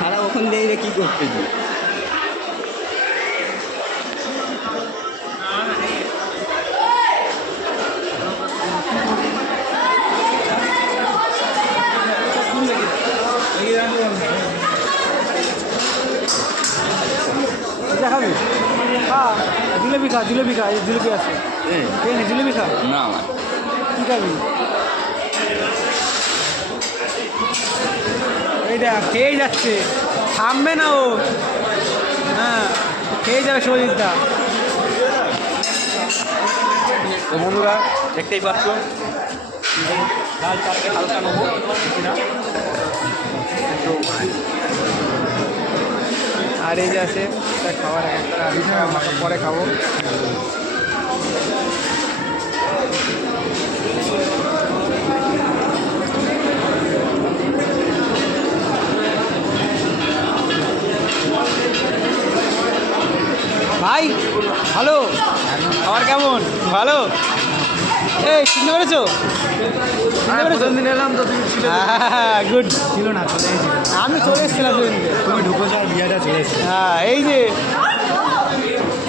তারা ওখান দিয়ে কি করতেছি? খাবি? হ্যাঁ, জিলেবি খা, জিলেবি খা, এই জিলেবি আছে। খেয়ে নে, জিলেবি খা। না আমার কী খাবি? এইটা খেয়েই যাচ্ছে, থামবে না ও। হ্যাঁ, খেয়ে যাবে সৌজিৎদা। তো বন্ধুরা দেখতেই পাচ্ছ লাল চাটাকে হালকা নেবো না। আর এই যে আছে খাবার একটা পরে খাবো। ভাই ভালো, খাবার কেমন? ভালো। এই চিনতে পেরেছো? দিন এলাম তো তুমি হ্যাঁ, গুড। ছিল না, চলে এসেছিল। আমি চলে এসেছিলাম তুমি ঢুকো, বিয়াটা চলে এসেছিল। হ্যাঁ, এই যে